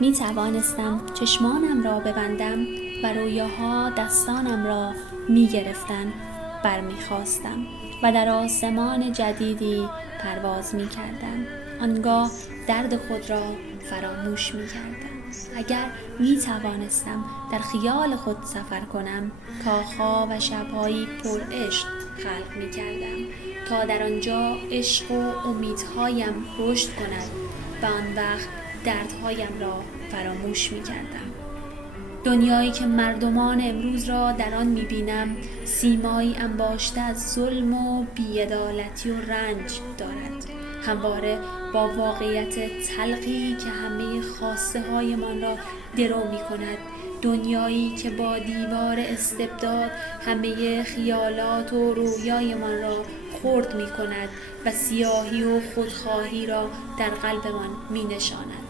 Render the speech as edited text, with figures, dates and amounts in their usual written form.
می توانستم چشمانم را ببندم و رویاها دستانم را می گرفتن، برمی خواستم و در آسمان جدیدی پرواز می کردم. آنگاه درد خود را فراموش می کردم. اگر می توانستم در خیال خود سفر کنم، کاخها و شبهایی پر عشق خلق می کردم تا در آنجا عشق و امیدهایم رشد کند و آن وقت دردهایم را فراموش می کردم. دنیایی که مردمان امروز را در آن می بینم سیمایی انباشته از ظلم و بی‌عدالتی و رنج دارد، همواره با واقعیت تلخی که همه خواسته هایمان را درو می کند. دنیایی که با دیوار استبداد همه خیالات و رویایمان را خرد می کند و سیاهی و خودخواهی را در قلبمان می نشاند.